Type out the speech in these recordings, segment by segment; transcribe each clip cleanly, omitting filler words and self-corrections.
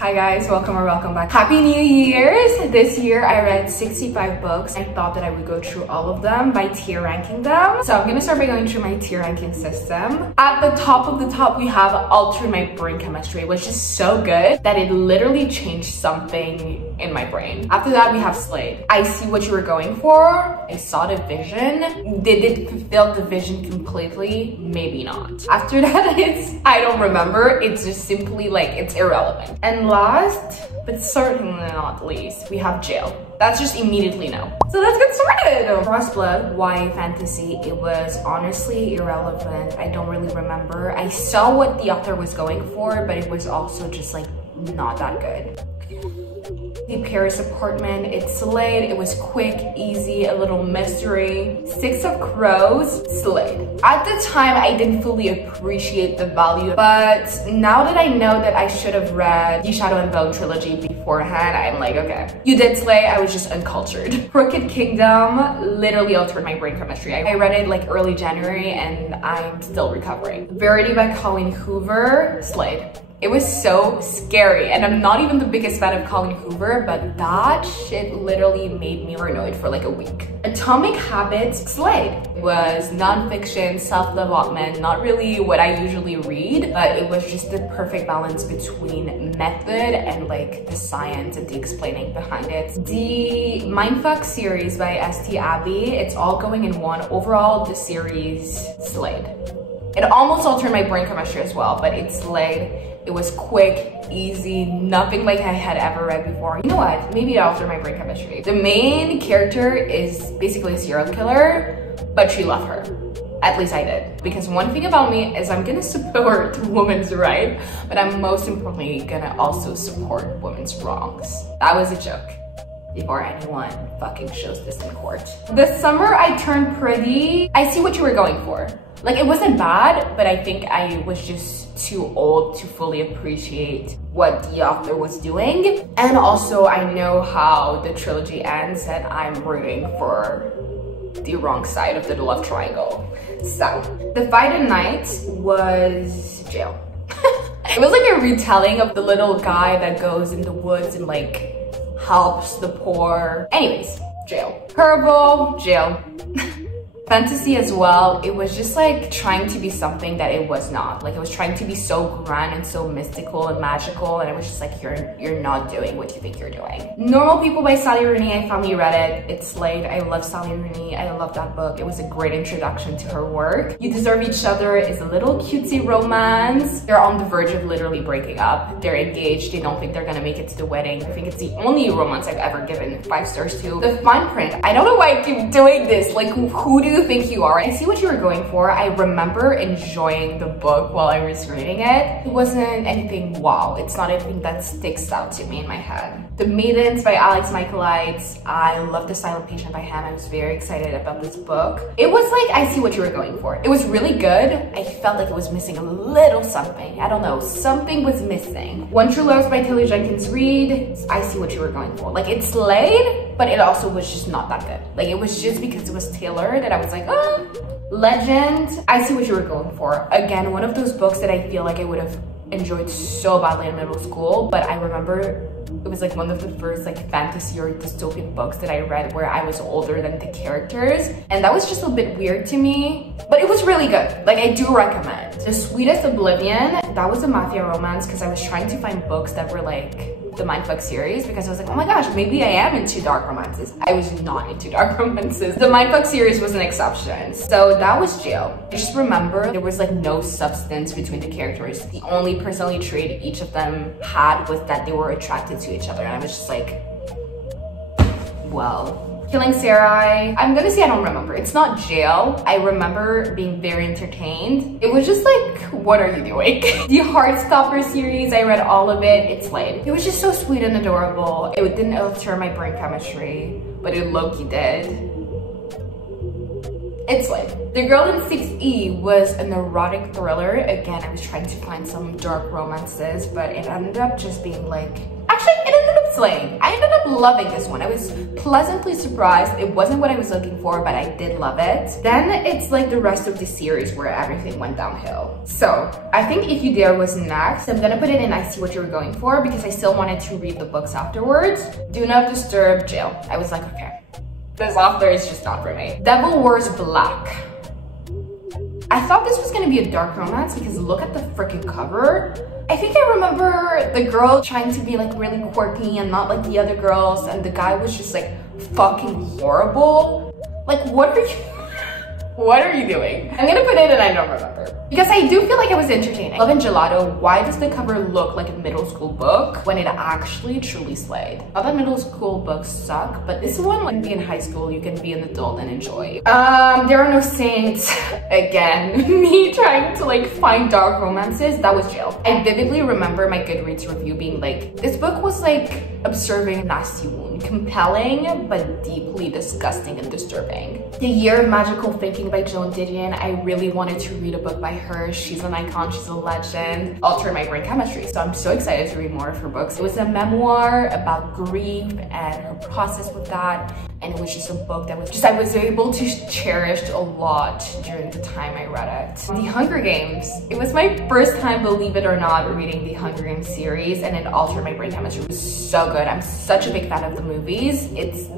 Hi guys, welcome or welcome back. Happy New Year's! This year I read 65 books. I thought that I would go through all of them by tier ranking them. So I'm gonna start by going through my tier ranking system. At the top of the top, we have Alter My Brain Chemistry, which is so good that it literally changed something in my brain. After that, we have Slade. I see what you were going for. I saw the vision. Did it fulfill the vision completely? Maybe not. After that, I don't remember. It's just simply like, it's irrelevant. And last, but certainly not least, we have Jail. That's just immediately no. So let's get started. Frost Blood, YA fantasy. It was honestly irrelevant. I don't really remember. I saw what the author was going for, but it was also just like not that good. The Paris Apartment, it's Slade. It was quick, easy, a little mystery. Six of Crows, Slade. At the time, I didn't fully appreciate the value, but now that I know that I should have read the Shadow and Bone trilogy beforehand, I'm like, okay. You did slay, I was just uncultured. Crooked Kingdom literally altered my brain chemistry. I read it like early January and I'm still recovering. Verity by Colleen Hoover, Slade. It was so scary, and I'm not even the biggest fan of Colleen Hoover, but that shit literally made me paranoid for like a week. Atomic Habits, Slade. It was non-fiction, self-development, not really what I usually read, but it was just the perfect balance between method and like the science and the explaining behind it. The Mindfuck series by St. Abbey, it's all going in one. Overall, the series, Slade. It almost altered my brain chemistry as well, but it's Slade. It was quick, easy, nothing like I had ever read before. You know what? Maybe it altered my brain chemistry. The main character is basically a serial killer, but you love her. At least I did. Because one thing about me is I'm gonna support women's rights, but I'm most importantly gonna also support women's wrongs. That was a joke. Before anyone fucking shows this in court. This summer I turned pretty. I see what you were going for. Like, it wasn't bad, but I think I was just too old to fully appreciate what the author was doing. And also, I know how the trilogy ends and I'm rooting for the wrong side of the love triangle. So, The Fight at Night was Jail. It was like a retelling of the little guy that goes in the woods and like helps the poor. Anyways, Jail. Curveball, Jail. Fantasy as well, it was just like trying to be something that it was not. Like, it was trying to be so grand and so mystical and magical, and it was just like, you're not doing what you think you're doing. Normal People by Sally Rooney, I finally read it. It's Slade. I love Sally Rooney. I love that book. It was a great introduction to her work. You Deserve Each Other is a little cutesy romance. They're on the verge of literally breaking up. They're engaged. They don't think they're gonna make it to the wedding. I think it's the only romance I've ever given 5 stars to. The Fine Print. I don't know why I keep doing this. Like, who do you think you are? I see what you were going for. I remember enjoying the book while I was reading it. It wasn't anything wow. It's not anything that sticks out to me in my head. The Maidens by Alex Michaelides. I love The Silent Patient by him. I was very excited about this book. It was like, I see what you were going for. It was really good. I felt like it was missing a little something. I don't know. Something was missing. One True Loves by Taylor Jenkins Reid. I see what you were going for. Like, it's Slade, but it also was just not that good. Like, it was just because it was Taylor that I was like, oh. Legend, I see what you were going for. Again, one of those books that I feel like I would have enjoyed so badly in middle school, but I remember it was like one of the first like fantasy or dystopian books that I read where I was older than the characters, and that was just a bit weird to me, but it was really good. Like, I do recommend. The Sweetest Oblivion, that was a mafia romance because I was trying to find books that were like the Mindfuck series, because I was like, oh my gosh, maybe I am into dark romances. I was not into dark romances. The Mindfuck series was an exception. So that was Jail. I just remember there was like no substance between the characters. The only personality trait each of them had was that they were attracted to each other, and I was just like, well. Killing Sarai, I'm gonna say I don't remember. It's not Jail. I remember being very entertained. It was just like, what are you doing? The Heartstopper series, I read all of it. It's Slade. It was just so sweet and adorable. It didn't alter my brain chemistry, but it low-key did. It's Slade. The Girl in 6E was an erotic thriller. Again, I was trying to find some dark romances, but it ended up just being like, actually, it ended up slaying. I ended up loving this one. I was pleasantly surprised. It wasn't what I was looking for, but I did love it. Then it's like the rest of the series where everything went downhill. So I think If You Dare was next. I'm gonna put it in I See What You're Going For because I still wanted to read the books afterwards. Do Not Disturb, Jail. I was like, okay, this author is just not for me. Devil Wears Black. I thought this was gonna be a dark romance because look at the freaking cover. I think I remember the girl trying to be like really quirky and not like the other girls, and the guy was just like fucking horrible. Like, what are you doing? I'm gonna put it and I don't remember. Because I do feel like it was entertaining. Love and Gelato, why does the cover look like a middle school book when it actually truly slayed? Other middle school books suck, but this one, like, be in high school, you can be an adult and enjoy. There Are No Saints. Again, me trying to like find dark romances, that was Jail. I vividly remember my Goodreads review being like, this book was like observing a nasty wound, compelling, but deeply disgusting and disturbing. The Year of Magical Thinking by Joan Didion. I really wanted to read a book by her. She's an icon, she's a legend. Altered My Brain Chemistry. So I'm so excited to read more of her books. It was a memoir about grief and her process with that. And it was just a book that was just, I was able to cherish a lot during the time I read it. The Hunger Games. It was my first time, believe it or not, reading the Hunger Games series, and it altered my brain chemistry. It was so good. I'm such a big fan of the movies.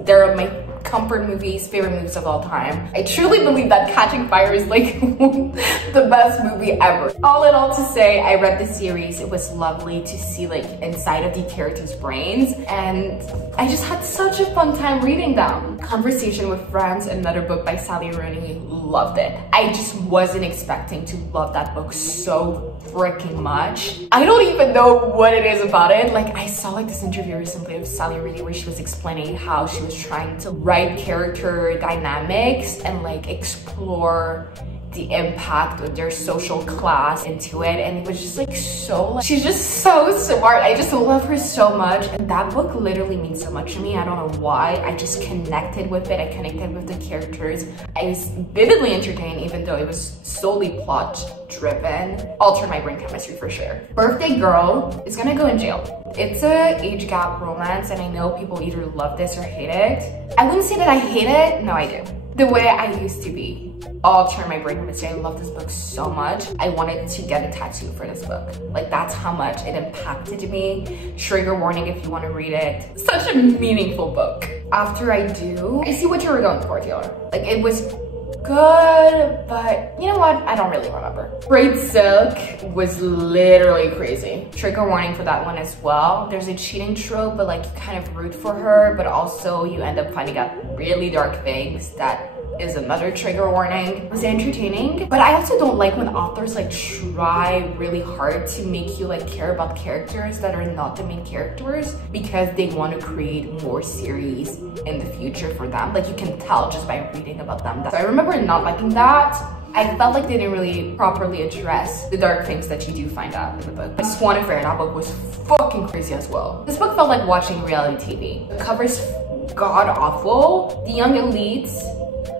They're my comfort movies, favorite movies of all time. I truly believe that Catching Fire is like the best movie ever. All in all to say, I read the series. It was lovely to see like inside of the characters' brains, and I just had such a fun time reading them. Conversation with Friends, another book by Sally Rooney, loved it. I just wasn't expecting to love that book so freaking much. I don't even know what it is about it. Like, I saw like this interview recently of Sally Rooney where she was explaining how she was trying to write character dynamics and like explore the impact of their social class into it, and it was just like so, she's just so smart. I just love her so much, and that book literally means so much to me. I don't know why. I just connected with it. I connected with the characters. I was vividly entertained, even though it was solely plot driven. Altered my brain chemistry for sure. Birthday Girl is gonna go in jail. It's a age gap romance, and I know people either love this or hate it. I wouldn't say that I hate it. No, I do. The way I used to be. Altered my brain chemistry. I love this book so much. I wanted to get a tattoo for this book. Like, that's how much it impacted me. Trigger warning if you want to read it. Such a meaningful book. After I Do, I See What You Were Going For, Taylor. Like, it was good, but you know what? I don't really remember. Great Silk was literally crazy. Trigger warning for that one as well. There's a cheating trope, but like you kind of root for her, but also you end up finding out really dark things. That is another trigger warning. It was entertaining, but I also don't like when authors like try really hard to make you like care about characters that are not the main characters because they want to create more series in the future for them. Like, you can tell just by reading about them. So I remember not liking that. I felt like they didn't really properly address the dark things that you do find out in the book. But Swan Affair, that book was fucking crazy as well. This book felt like watching reality TV. The cover's god awful. The Young Elites,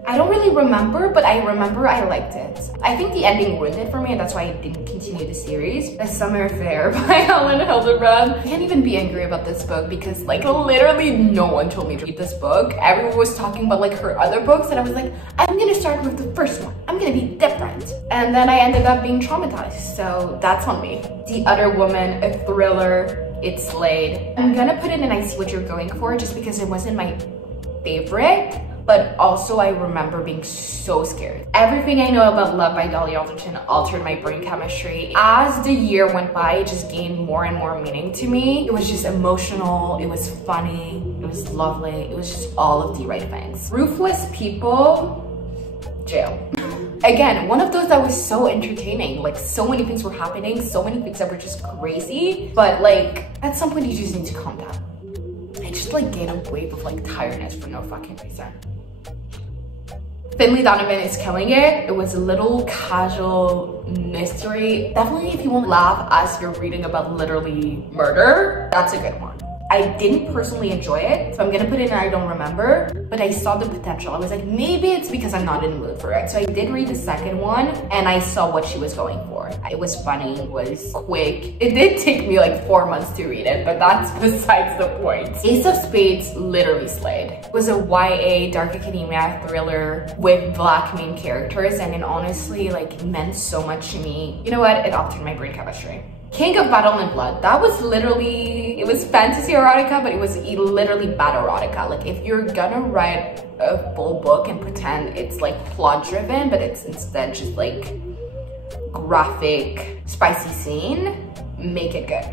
I don't really remember, but I remember I liked it. I think the ending ruined it for me, and that's why I didn't continue the series. A Summer Affair by Helen Hildebrand. I can't even be angry about this book because like literally no one told me to read this book. Everyone was talking about like her other books, and I was like, I'm gonna start with the first one. I'm gonna be different. And then I ended up being traumatized, so that's on me. The Other Woman, a thriller. It slayed. I'm gonna put it in I See What You're Going For just because it wasn't my favorite, but also I remember being so scared. Everything I Know About Love by Dolly Alderton altered my brain chemistry. As the year went by, it just gained more and more meaning to me. It was just emotional, it was funny, it was lovely, it was just all of the right things. Ruthless People, jail. Again, one of those that was so entertaining. Like, so many things were happening, so many things that were just crazy, but like at some point you just need to calm down. I just like gained a wave of like tiredness for no fucking reason. Finley Donovan is killing it. It was a little casual mystery. Definitely if you want to laugh as you're reading about literally murder, that's a good one. I didn't personally enjoy it, so I'm gonna put it in I don't remember, but I saw the potential. I was like, maybe it's because I'm not in the mood for it. So I did read the second one and I saw what she was going for. It was funny, it was quick. It did take me like 4 months to read it, but that's besides the point. Ace of Spades literally slayed. It was a YA dark academia thriller with black main characters, and it honestly like meant so much to me. You know what? It altered my brain chemistry. King of Battle and Blood, that was literally, it was fantasy erotica, but it was literally bad erotica. Like if you're gonna write a full book and pretend it's like plot driven, but it's instead just like graphic, spicy scene, make it good.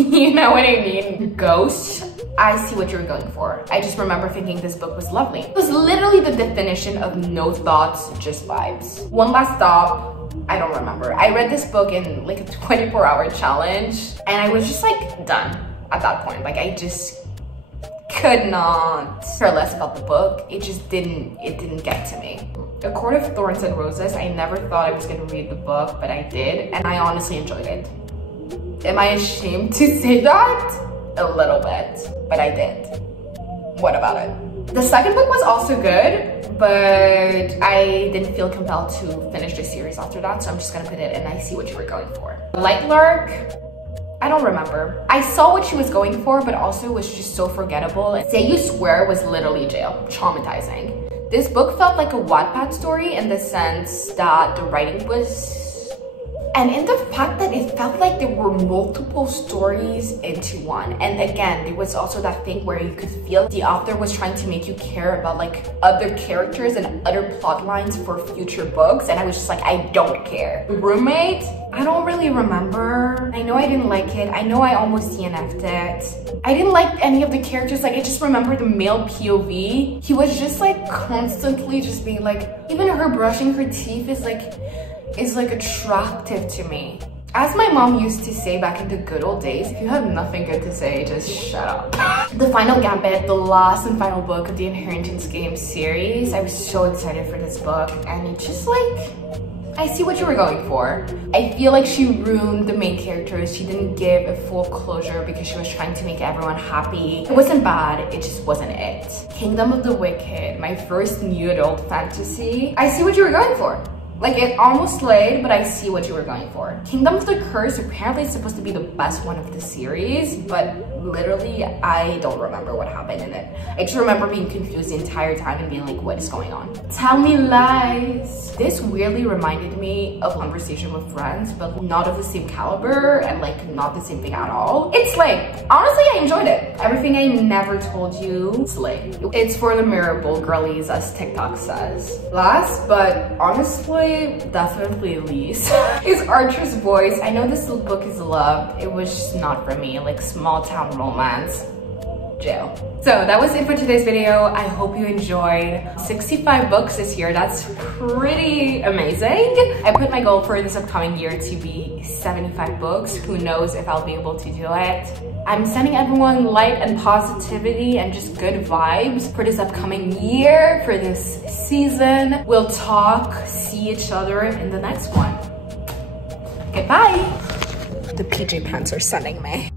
You know what I mean? Ghost, I see what you're going for. I just remember thinking this book was lovely. It was literally the definition of no thoughts, just vibes. One Last Stop, I don't remember. I read this book in like a 24-hour challenge and I was just like done at that point. Like I just could not care less about the book. It just didn't get to me. A Court of Thorns and Roses, I never thought I was gonna read the book, but I did, and I honestly enjoyed it. Am I ashamed to say that? A little bit, but I did. What about it? The second book was also good, but I didn't feel compelled to finish the series after that, so I'm just gonna put it in I see what you were going for. Light Lark, I don't remember. I saw what she was going for, but also was just so forgettable. Say You Swear was literally jail, traumatizing. This book felt like a Wattpad story in the sense that the writing was, and in the fact that it felt like there were multiple stories into one. And again, there was also that thing where you could feel the author was trying to make you care about like other characters and other plot lines for future books. And I was just like, I don't care. Roommate, I don't really remember. I know I didn't like it. I know I almost DNF'd it. I didn't like any of the characters. Like I just remember the male POV. He was just like constantly just being like, even her brushing her teeth is like attractive to me. As my mom used to say back in the good old days, if you have nothing good to say, just shut up. The Final Gambit, the last and final book of the Inheritance Game series. I was so excited for this book, and it just like, I see what you were going for. I feel like she ruined the main characters. She didn't give a full closure because she was trying to make everyone happy. It wasn't bad, it just wasn't it. Kingdom of the Wicked, my first new adult fantasy. I see what you were going for. Like it almost slayed, but I see what you were going for. Kingdom of the Curse, apparently it's supposed to be the best one of the series, but literally I don't remember what happened in it. I just remember being confused the entire time and being like, what is going on? Tell Me Lies. This weirdly reminded me of Conversation with Friends, but not of the same caliber and like not the same thing at all. It's like, honestly, I enjoyed it. Everything I Never Told You, slay. It's for the mirable girlies, as TikTok says. Last, but honestly, definitely least, is Archer's Voice. I know this book is loved. It was just not for me, like small town romance. Jail. So that was it for today's video. I hope you enjoyed. 65 books this year. That's pretty amazing. I put my goal for this upcoming year to be 75 books. Who knows if I'll be able to do it. I'm sending everyone light and positivity and just good vibes for this upcoming year, for this season. We'll talk, see each other in the next one. Goodbye. The PJ pants are sending me.